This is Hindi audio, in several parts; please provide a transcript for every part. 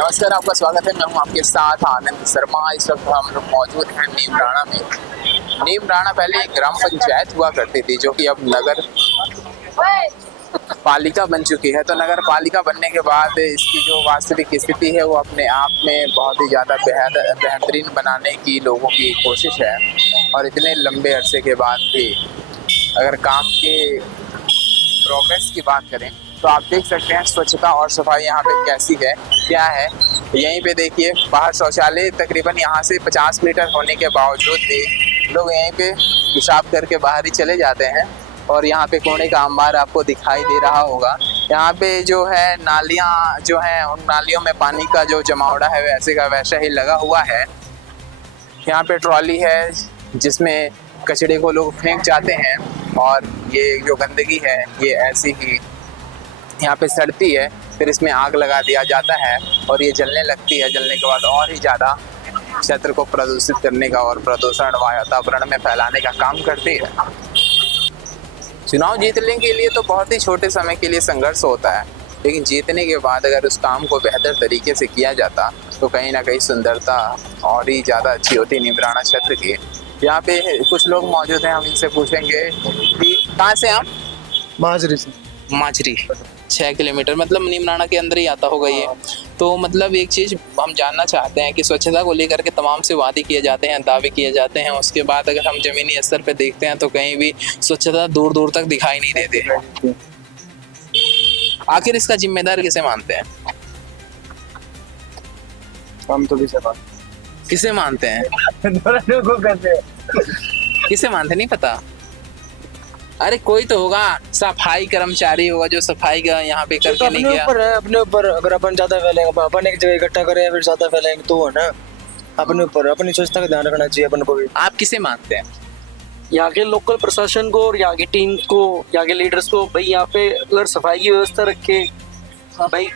नमस्कार, आपका स्वागत है। मैं हूं आपके साथ आनंद शर्मा। इस वक्त हम लोग मौजूद हैं नीमराणा में। नीमराणा पहले एक ग्राम पंचायत हुआ करती थी, जो कि अब नगर पालिका बन चुकी है। तो नगर पालिका बनने के बाद इसकी जो वास्तविक स्थिति है वो अपने आप में बहुत ही ज़्यादा बेहतरीन बनाने की लोगों की कोशिश है। और इतने लंबे अरसे के बाद भी अगर काम के प्रोग्रेस की बात करें तो आप देख सकते हैं स्वच्छता और सफाई यहाँ पे कैसी है, क्या है। यहीं पे देखिए, बाहर शौचालय तकरीबन यहाँ से 50 मीटर होने के बावजूद भी लोग यहीं पे पेशाब करके बाहर ही चले जाते हैं। और यहाँ पे कोने का अंबार आपको दिखाई दे रहा होगा। यहाँ पे जो है नालियाँ जो हैं, उन नालियों में पानी का जो जमावड़ा है वैसे का वैसा ही लगा हुआ है। यहाँ पे ट्रॉली है जिसमें कचड़े को लोग फेंक जाते हैं, और ये जो गंदगी है ये ऐसी ही यहाँ पे सड़ती है, फिर इसमें आग लगा दिया जाता है और ये जलने लगती है। जलने के बाद और ही ज़्यादा क्षेत्र को प्रदूषित करने का और प्रदूषण वातावरण में फैलाने का काम करती है। चुनाव जीतने के लिए तो बहुत ही छोटे समय के लिए संघर्ष होता है, लेकिन जीतने के बाद अगर उस काम को बेहतर तरीके से किया जाता तो कहीं ना कहीं सुंदरता और ही ज़्यादा अच्छी होती नीमराणा क्षेत्र की। यहाँ पे कुछ लोग मौजूद हैं, हम इनसे पूछेंगे कि कहाँ से आप? माजरी से। माजरी 6 किलोमीटर, मतलब नीमराणा के अंदर ही आता होगा ये। तो मतलब एक चीज़ हम जानना चाहते हैं कि स्वच्छता को लेकर के तमाम से वादे किए जाते हैं, दावे किए जाते हैं, उसके बाद अगर हम ज़मीनी स्तर पे देखते हैं तो कहीं भी स्वच्छता दूर दूर तक दिखाई नहीं देती। आखिर इसका जिम्मेदार किसे मानते हैं? हम तो किसे मानते हैं? किसे मानते नहीं पता? अरे कोई तो होगा, सफाई कर्मचारी होगा जो सफाई का यहाँ पे करके नहीं गया। ऊपर है, अपने ऊपर। अगर अपन ज्यादा फैलेंगे, अपन एक जगह इकट्ठा करें या फिर ज्यादा फैलेंगे तो है ना, अपने ऊपर अपनी स्वच्छता का ध्यान रखना चाहिए अपन को भी। आप किसे मानते हैं? यहाँ के लोकल प्रशासन को और यहाँ की टीम को, यहाँ के लीडर्स को, भाई यहाँ पे अगर सफाई की व्यवस्था रखे, भाई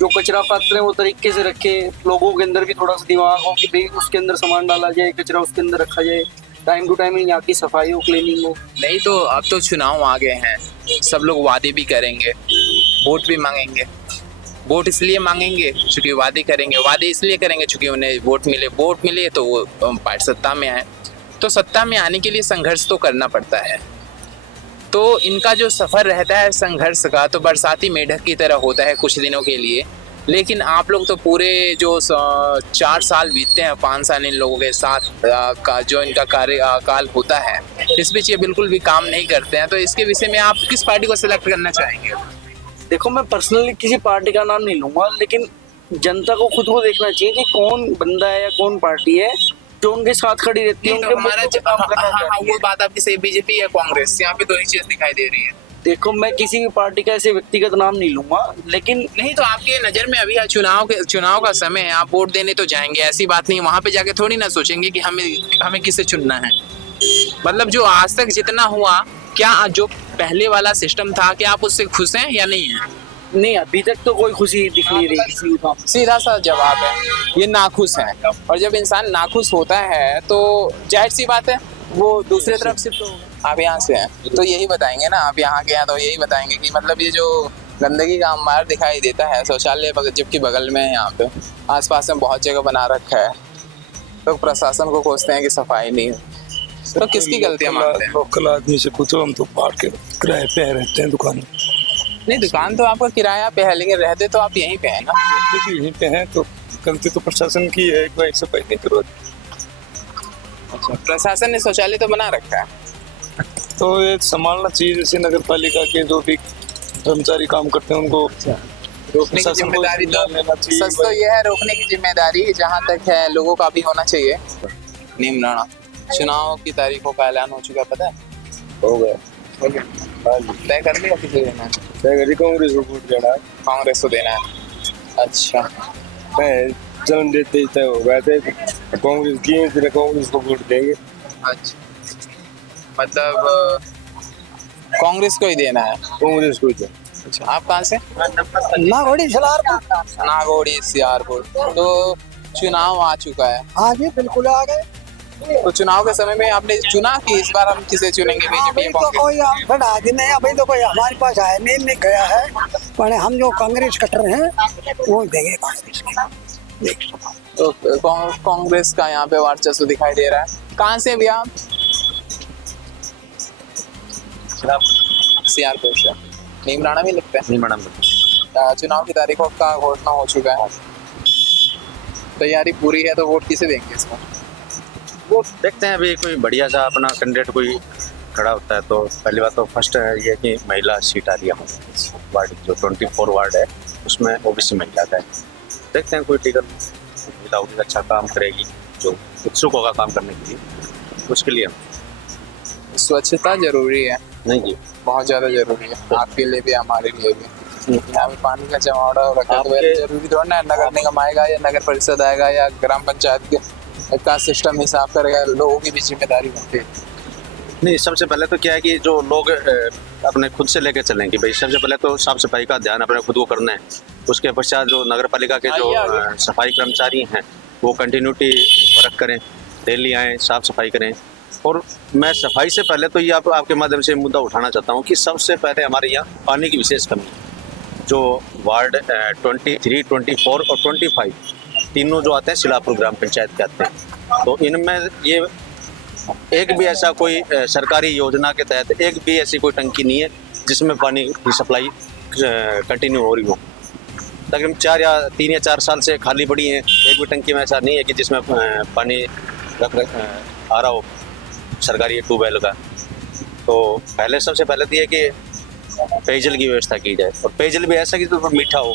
जो कचरा पात्र है वो तरीके से रखे, लोगों के अंदर भी थोड़ा सा दिमाग हो कि भाई उसके अंदर सामान डाला जाए, कचरा उसके अंदर रखा जाए, टाइम टू टाइम यहाँ की सफाई हो, क्लीनिंग हो। नहीं तो अब तो चुनाव आ गए हैं, सब लोग वादे भी करेंगे, वोट भी मांगेंगे। वोट इसलिए मांगेंगे क्योंकि वादे करेंगे, वादे इसलिए करेंगे क्योंकि उन्हें वोट मिले तो वो पार्टी सत्ता में आए। तो सत्ता में आने के लिए संघर्ष तो करना पड़ता है। तो इनका जो सफ़र रहता है संघर्ष का, तो बरसाती मेढक की तरह होता है कुछ दिनों के लिए। लेकिन आप लोग तो पूरे जो 4 साल बीतते हैं, 5 साल इन लोगों के साथ का जो इनका कार्यकाल होता है, इस बीच ये बिल्कुल भी काम नहीं करते हैं। तो इसके विषय में आप किस पार्टी को सिलेक्ट करना चाहेंगे? देखो, मैं पर्सनली किसी पार्टी का नाम नहीं लूंगा, लेकिन जनता को खुद को देखना चाहिए कि कौन बंदा है या कौन पार्टी है जो उनके साथ खड़ी रहती है। वो बात आपकी सही। बीजेपी या कांग्रेस, यहाँ पे दो ही चीज दिखाई दे रही है। देखो, मैं किसी भी पार्टी का ऐसे व्यक्तिगत नाम नहीं लूंगा, लेकिन नहीं तो आपके नज़र में अभी चुनाव का समय है, आप वोट देने तो जाएंगे, ऐसी बात नहीं। वहाँ पे जाके थोड़ी ना सोचेंगे कि हमें किसे चुनना है। मतलब जो आज तक जितना हुआ, क्या जो पहले वाला सिस्टम था, क्या आप उससे खुश हैं या नहीं है? नहीं, अभी तक तो कोई खुशी दिख नहीं रही। सीधा सा जवाब है, ये नाखुश है। और जब इंसान नाखुश होता है तो जाहिर सी बात है वो दूसरे तरफ शिफ्ट होगा। आप यहाँ से हैं तो यही बताएंगे ना, आप यहाँ के हैं तो यही बताएंगे कि मतलब ये जो गंदगी का अंबार दिखाई देता है, शौचालय जबकि बगल में है, यहाँ पे आसपास में बहुत जगह बना रखा है, तो प्रशासन को कोसते हैं कि सफाई नहीं है। तो किसकी गलतियाँ मानते हैं? लोकल आदमी से पूछो, हम तो पार्क के किराए पे रहते हैं दुकान। नहीं, दुकान तो आपका किराया पे है, लेकिन रहते तो आप यहीं पे हैं ना। यहीं पे हैं तो गलती तो प्रशासन की है, एक बार सफाई नहीं करो। अच्छा, प्रशासन ने शौचालय तो बना रखा है, तो ये संभालना चाहिए। जैसे नगर पालिका के जो भी कर्मचारी काम करते हैं उनको रोकने की जिम्मेदारी तो सच तो ये है, रोकने की जिम्मेदारी जहाँ तक है लोगों का भी होना चाहिए। नीमराणा चुनाव की तारीखों का ऐलान हो चुका है, पता है? हो गया, तय कर लिया किसे देना है? कांग्रेस को वोट देना है। कांग्रेस को देना है। अच्छा, जन्म देते ही तय हो गए थे, कांग्रेस की, कांग्रेस को वोट देंगे। अच्छा, मतलब कांग्रेस को ही देना है? कांग्रेस को ही। अच्छा, आप कहाँ से? नागौड़ी नागौड़ी सियारपुर। तो चुनाव आ चुका है। हाँ जी, बिल्कुल आ गए। तो चुनाव के समय में आपने चुना कि इस बार हम किसे चुनेंगे, बीजेपी या तो कोई नहीं, अभी तो कोई हमारे पास आया नहीं गया है, पर हम जो कांग्रेस कट्टर हैं वो देंगे कांग्रेस के। तो कांग्रेस का यहाँ पे वर्चस्व दिखाई दे रहा है। कहाँ से भी आप? सियारपुर से। नीम राणा भी लगता है। नहीं मैडम, चुनाव की तारीखों का घोषणा हो चुका है, तैयारी पूरी है, तो वोट किसे देंगे इसको? वो देखते हैं अभी कोई बढ़िया सा अपना कैंडिडेट कोई खड़ा होता है तो पहली बात तो फर्स्ट है ये कि महिला सीट आ रही है हमारे वार्ड जो 24 वार्ड है उसमें ओबीसी महिला का है। देखते हैं कोई टिकट महिला होगी अच्छा काम करेगी जो उत्सुक होगा काम करने के लिए उसके लिए। स्वच्छता जरूरी है, नहीं जी, बहुत ज्यादा जरूरी है, आपके लिए भी हमारे लिए भी। यहाँ पे पानी का जमावड़ा हो रखा है तो आपके- जरूरी थोड़ा ना नगर निगम आएगा या नगर परिषद आएगा या ग्राम पंचायत का सिस्टम हिसाब करेगा, लोगों की भी जिम्मेदारी बनती है। नहीं सबसे पहले तो क्या है कि जो लोग अपने खुद से लेके चलें कि भाई सबसे पहले तो साफ सफाई का ध्यान अपने खुद को करना है। उसके पश्चात जो नगर पालिका के जो सफाई कर्मचारी हैं वो कंटिन्यूटी वर्क करें, डेली आएँ साफ सफाई करें। और मैं सफाई से पहले तो ये आपके माध्यम से मुद्दा उठाना चाहता हूँ कि सबसे पहले हमारे यहाँ पानी की विशेष कमी है। जो वार्ड 23, 24 और 25 तीनों जो आते हैं सिलापुर ग्राम पंचायत के आते हैं, तो इनमें ये एक भी ऐसा कोई सरकारी योजना के तहत एक भी ऐसी कोई टंकी नहीं है जिसमें पानी की सप्लाई कंटिन्यू हो रही हो। तकरीबन 3 या 4 साल से खाली पड़ी हैं, एक भी टंकी में ऐसा नहीं है कि जिसमें पानी आ रहा हो सरकारी ट्यूबवेल का। तो पहले सबसे पहले तो ये कि पेयजल की व्यवस्था की जाए और पेयजल भी ऐसा कि तो मीठा हो,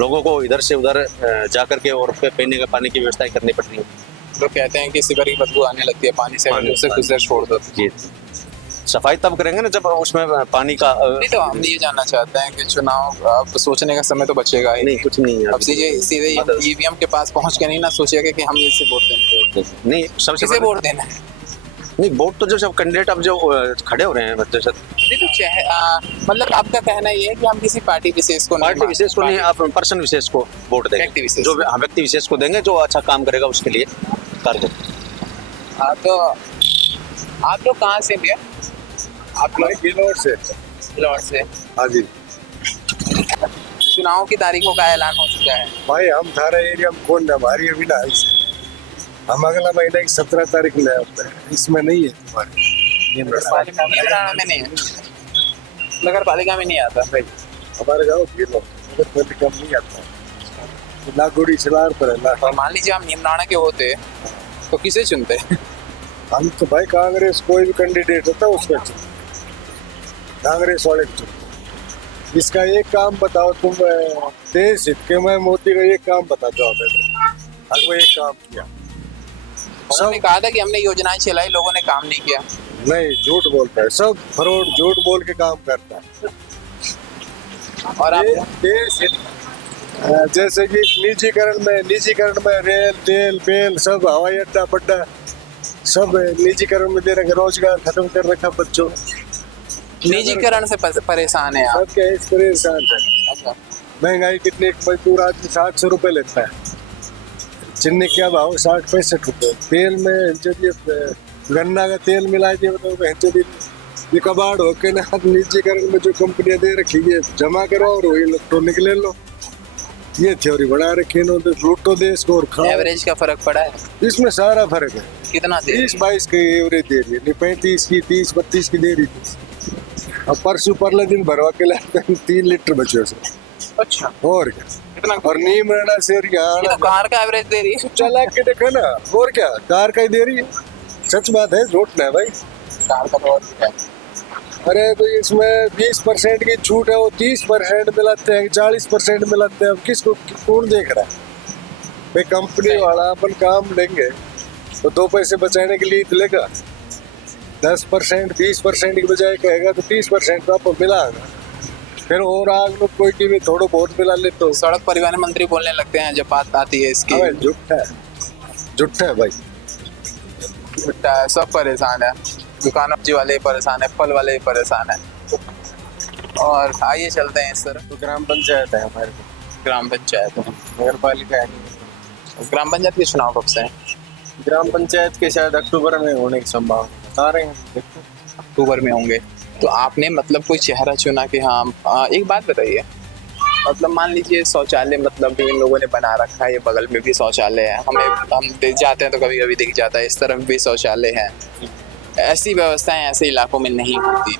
लोगों को इधर से उधर जा करके और पीने का पानी की व्यवस्था करनी पड़ रही है। लोग कहते हैं कि सिवर की बदबू आने लगती है पानी से, उसे कुछ छोड़ दो। जी, सफाई तब करेंगे ना जब उसमें पानी का नहीं तो हम ये जानना चाहते हैं कि चुनाव अब सोचने का समय तो बचेगा ही नहीं, कुछ नहीं है अब सीधे ईवीएम के पास पहुंच के नहीं ना सोचेगा कि हम इसे वोट देंगे। नहीं सबसे किसे वोट देना है? नहीं वोट तो जो सब कैंडिडेट अब जो खड़े हो रहे हैं जैसे नहीं तो मतलब आपका कहना ये है कि हम किसी पार्टी विशेष को पार्टी विशेष को नहीं, आप पर्सन विशेष को वोट देंगे, व्यक्ति विशेष। जो व्यक्ति विशेष को देंगे जो अच्छा काम करेगा उसके लिए कार्य। तो आप लोग कहाँ से भी? आप लोग फिलौर से। हाँ जी चुनाव की तारीखों का ऐलान हो चुका है। भाई, हम थारा एरिया में कौन है? हमारी अभी ना है। हम अगला महीने की 17 तारीख में आते हैं, इसमें नहीं है तुम्हारे नीमराणा में नहीं है, नगर पालिका में नहीं आता भाई। हमारे गाँव नगर पालिका में नहीं आता, नागुड़ी सिलार पर है ना। और मान लीजिए आप नीमराणा के होते तो किसे चुनते? हम तो भाई कांग्रेस कोई भी कैंडिडेट होता है उसका चुनते, कांग्रेस वाले को चुनते। इसका एक काम बताओ तुम, देश हित के में मोदी का एक काम बता दो हमें। वो एक काम किया, उन्होंने कहा था कि हमने योजनाएं चलाई, लोगों ने काम नहीं किया। नहीं झूठ बोलता है, सब फ्रॉड झूठ बोल के काम करता है। और आप देश जैसे कि निजीकरण में रेल तेल बेल सब हवाई अड्डा पड्डा सब निजीकरण में दे रखे, रोजगार खत्म कर रखा बच्चों। निजीकरण से परेशान है आप? सब क्या इस परेशान है। अच्छा, महंगाई कितनी, एक मजदूर आदमी 700 रुपये लेता है, चिन्नी क्या भाव 60-65 रुपये। तेल में गन्ना का तेल मिला दिए बताओ, ये कबाड़ होके ना निजीकरण में जो कंपनियां दे रखी है जमा करो और वही इलेक्ट्रॉनिक ले लो। ये थ्योरी बना रखी है, लूटो देश को और खाओ। एवरेज का फर्क पड़ा है? इसमें सारा फर्क है। कितना दे? 30-22 की एवरेज दे रही है, 35 की 30-32 की दे रही थी। अब परसों परले दिन भरवा के लाते 3 लीटर बचे उसमें। अच्छा, और क्या, कितना? और नीम रहना से ये तो कार का एवरेज दे रही है। चला के देखो ना, और क्या कार का ही दे रही है। सच बात है, झूठ ना है भाई। कार का तो और भी है। अरे तो इसमें 20% की छूट है, वो 30% मिलाते हैं, 40% मिलाते हैं। अब किसको कौन देख रहा है भाई? कंपनी वाला अपन काम लेंगे तो 2 पैसे बचाने के लिए लेगा। 10% 20% की बजाय कहेगा तो 30% तो आपको मिला, फिर और आग लोग कोई की भी थोड़ा बहुत मिला ले तो सड़क परिवहन मंत्री बोलने लगते हैं जब बात आती है इसकी। झूठा है भाई। झूठा है, सब परेशान है, दुकान वाले परेशान है, फल वाले परेशान है। और आइए चलते हैं इस तरफ। तो ग्राम पंचायत है हमारे, ग्राम पंचायत है, नगर पालिका है। ग्राम पंचायत के चुनाव कब से हैं? ग्राम पंचायत के शायद अक्टूबर में होने की संभावना बता रहे हैं, देखो अक्टूबर में होंगे। तो आपने मतलब कोई चेहरा चुना कि हाँ एक बात बताइए, मतलब मान लीजिए शौचालय मतलब इन लोगों ने बना रखा है, ये बगल में भी शौचालय है, हम जाते हैं तो कभी कभी दिख जाता है, इस तरफ भी शौचालय है। ऐसी व्यवस्थाएं ऐसे इलाकों में नहीं होती।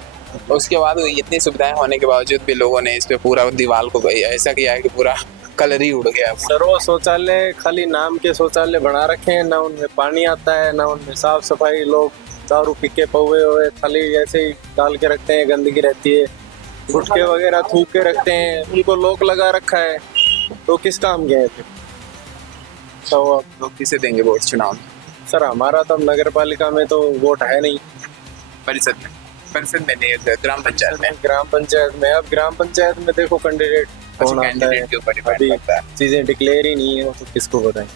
उसके बाद इतनी सुविधाएं होने के बावजूद भी लोगों ने इस पे पूरा दीवार को ऐसा किया है कि पूरा कलर ही उड़ गया। सर वो शौचालय खाली नाम के शौचालय बना रखे हैं, ना उनमें पानी आता है, ना उनमें साफ सफाई। लोग दारू पी के पौवे हुए खाली ऐसे ही डाल के रखते हैं, गंदगी रहती है, गुटके वगैरह थूक के रखते हैं, उनको लोक लगा रखा है, तो किस काम के हैं फिर? तो अब लोग किसे देंगे वोट चुनाव में? सर हमारा तो नगर पालिका में तो वोट है नहीं, परिषद में नहीं है, ग्राम पंचायत में। ग्राम पंचायत में। अब ग्राम पंचायत में देखो कैंडिडेट कौन आता है, कैंडिडेट के ऊपर डिपेंड अभी करता है। चीजें डिक्लेयर ही नहीं है, तो किसको बताएं।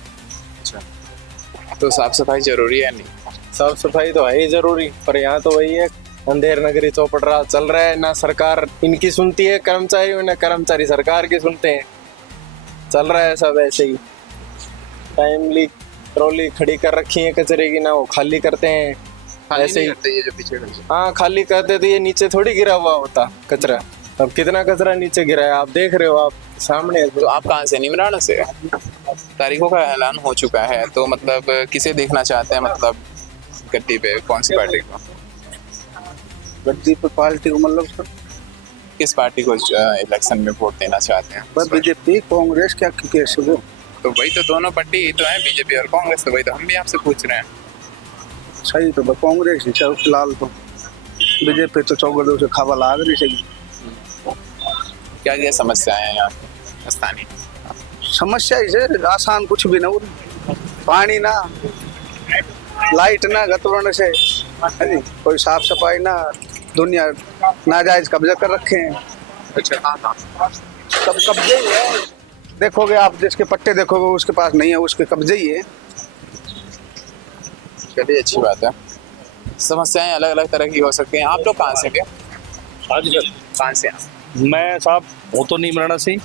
तो साफ सफाई जरूरी है नहीं? साफ सफाई तो है ही जरूरी, पर यहाँ तो वही है, अंधेर नगरी चौपट रहा चल रहा है। ना सरकार इनकी सुनती है कर्मचारी, ना कर्मचारी सरकार की सुनते हैं। चल रहा है सब ऐसे ही। टाइमली ट्रॉली खड़ी कर रखी है कचरे की, ना वो खाली करते हैं ऐसे ही। ये जो पीछे हाँ खाली करते तो ये नीचे थोड़ी गिरा हुआ होता कचरा। अब कितना कचरा नीचे गिरा है आप देख रहे हो, आप सामने है। तो आप कहाँ से? निमराना से? तारीखों का ऐलान हो चुका है, तो मतलब किसे देखना चाहते हैं, मतलब गद्दी पे कौन सी पार्टी को? गद्दी पे पार्टी को मतलब सर किस पार्टी को इलेक्शन में वोट देना चाहते हैं? बस बीजेपी कांग्रेस क्या कैसे वो तो वही तो दोनों पार्टी ही तो है, बीजेपी और कांग्रेस। तो वही तो हम भी आपसे पूछ रहे हैं। सही तो बस कांग्रेस ही चल फिलहाल तो। बीजेपी तो चौगड़ों से खावा लाग रही सही। क्या क्या समस्याएं हैं यहाँ पे स्थानीय? समस्या इसे आसान कुछ भी ना हो, पानी ना, लाइट ना, गतवर्ण से है नी? कोई साफ सफाई ना, दुनिया नाजायज कब्जा कर रखे हैं। अच्छा, हाँ। सब कब्जे ही है। देखोगे आप, जिसके पट्टे देखोगे उसके पास नहीं है, उसके कब्जे ही है। चलिए, अच्छी बात है। समस्याएं अलग अलग तरह की हो सकती हैं। आप लोग कहाँ से हैं? कहाँ से हैं? मैं साहब हूँ तो नीमराना से,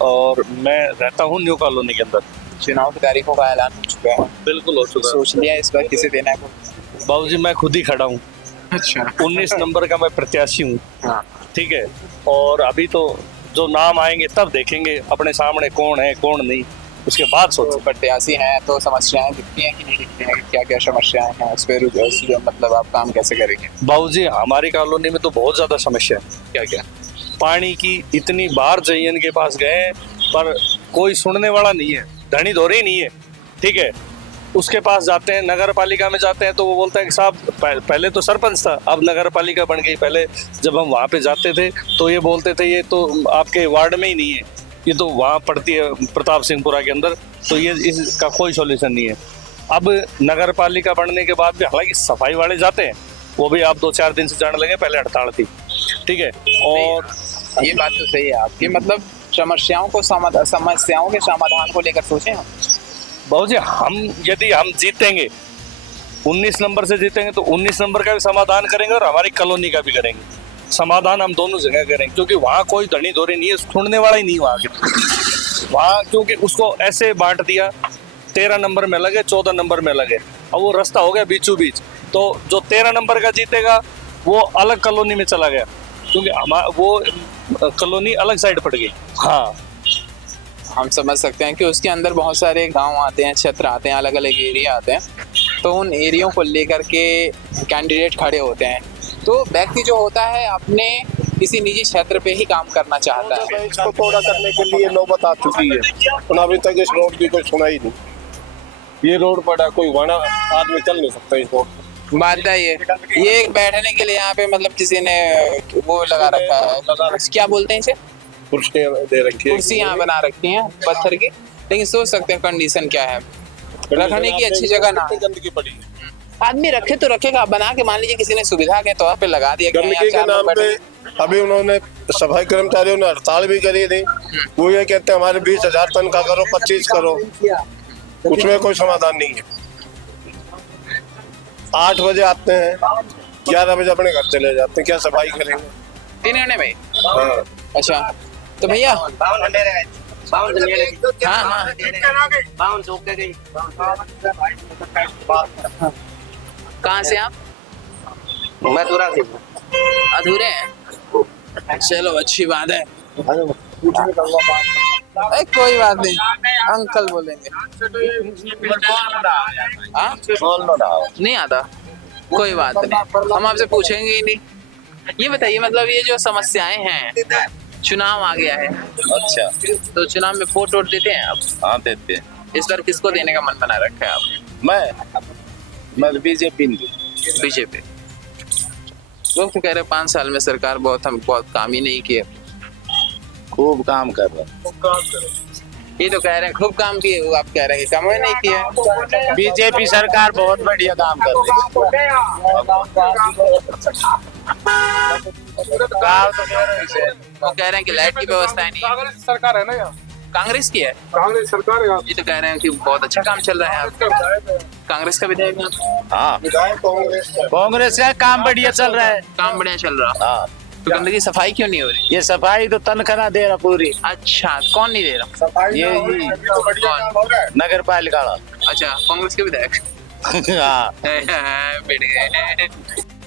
और मैं रहता हूँ न्यू कॉलोनी के अंदर। चुनाव की तारीखों का ऐलान हो चुका है? बिल्कुल हो चुका है। सोच लिया इस बार किसे देना है? बाबूजी मैं खुद ही खड़ा हूँ। अच्छा। 19 नंबर का मैं प्रत्याशी हूँ। हाँ। ठीक है, और अभी तो जो नाम आएंगे तब देखेंगे अपने सामने कौन है कौन नहीं, उसके बाद तो सोचो। प्रत्याशी हैं तो समस्याएं दिखती हैं कि नहीं दिखती हैं? क्या क्या समस्याएं हैं, उस पर मतलब आप काम कैसे करेंगे? बाबूजी हमारी कॉलोनी में तो बहुत ज्यादा समस्या है। क्या क्या? पानी की इतनी बार जयन के पास गए, पर कोई सुनने वाला नहीं है, धनी धोरी नहीं है। ठीक है, उसके पास जाते हैं, नगर पालिका में जाते हैं, तो वो बोलता है कि साहब पहले तो सरपंच था, अब नगर पालिका बन गई। पहले जब हम वहाँ पे जाते थे तो ये बोलते थे ये तो आपके वार्ड में ही नहीं है, ये तो वहाँ पड़ती है प्रताप सिंहपुरा के अंदर, तो ये इसका कोई सॉल्यूशन नहीं है। अब नगर पालिका बनने के बाद भी हालांकि सफाई वाले जाते हैं, वो भी आप 2-4 दिन से जाने लगे, पहले हड़ताल थी। ठीक है, और ये बात तो सही है आपकी, मतलब समस्याओं के समाधान को लेकर सोचें हम। बाबूजी यदि हम जीतेंगे, 19 नंबर से जीतेंगे, तो 19 नंबर का भी समाधान करेंगे और हमारी कॉलोनी का भी करेंगे। समाधान हम दोनों जगह करेंगे, क्योंकि वहाँ कोई धनी धोरी नहीं है, सुनने वाला ही नहीं वहाँ के। वहाँ क्योंकि उसको ऐसे बांट दिया, 13 नंबर में लगे, 14 नंबर में लगे, अब वो रास्ता हो गया बीचों बीच। तो जो 13 नंबर का जीतेगा वो अलग कॉलोनी में चला गया, क्योंकि वो कॉलोनी अलग साइड पड़ गई। हाँ, हम समझ सकते हैं कि उसके अंदर बहुत सारे गांव आते हैं, क्षेत्र आते हैं, अलग अलग एरिया आते हैं, तो उन एरियो को लेकर के कैंडिडेट खड़े होते हैं। तो व्यक्ति जो होता है अपने किसी निजी क्षेत्र पे ही काम करना चाहता है। इसको थोड़ा करने के लिए नौबत आ चुकी है, और अभी तक इस रोड की कोई सुनाई नहीं। ये रोड पड़ा, कोई वाना आदमी चल नहीं सकता इस रोड पर। बात है ये बैठने के लिए यहाँ पे मतलब किसी ने वो लगा रखा है, क्या बोलते हैं इसे, कुर्सियां दे रखी है, कुर्सी यहाँ बना रखी हैं पत्थर की। लेकिन सोच सकते हैं कंडीशन क्या है, रखने की अच्छी जगह ना, गंदगी पड़ी है। आदमी रखे तो रखेगा, बना के मान लीजिए किसी ने सुविधा के तौर पे लगा दिया कि गंदगी के नाम पे अभी उन्होंने सफाई कर्मचारियों ने हड़ताल भी करी थी। वो ये कहते हैं हमारे 20,000 टन का करो, 25 करो, उसमें कोई समाधान नहीं है। 8 बजे आते हैं, 11 बजे अपने घर चले जाते हैं, क्या सफाई करेंगे? इन्होंने भाई। हाँ। अच्छा, तो भैया कहाँ से आप? मथुरा से। अधूरे हैं? चलो अच्छी बात है। कोई बात नहीं, अंकल बोलेंगे। हाँ? नहीं आता, कोई बात नहीं, हम आपसे पूछेंगे ही नहीं। ये बताइए, मतलब ये जो समस्याएं हैं, चुनाव आ गया है, अच्छा, तो चुनाव में वोट देते हैं आप? हाँ देते हैं। इस बार किसको देने का मन बना रखा है आपने? मैं बीजेपी बीजेपी। लोग तो कह रहे हैं 5 साल में सरकार बहुत काम ही नहीं किया। खूब काम कर रहा ये तो कह रहे हैं खूब काम किए, वो आप कह रहे हैं कि काम ही नहीं किया। बीजेपी सरकार बहुत बढ़िया काम कर रही है। वो कह रहे हैं कि लाइट की व्यवस्था है नहीं। सरकार है ना यहाँ, कांग्रेस की है। कांग्रेस सरकार है। ये तो कह रहे हैं कि बहुत अच्छा काम चल रहा है यहाँ। कांग्रेस का विधायक हैं? हाँ, विधायक कांग्रेस का काम बढ़िया चल रहा है। काम बढ़िया चल रहा। हाँ, तो गंदगी सफाई क्यों नहीं हो रही? ये सफाई तो तनख्वाह दे रहा पूरी। अच्छा, कौन नहीं दे रहा? ये नगर पालिका। अच्छा, कांग्रेस के विधायक। हाँ, बैठ गए।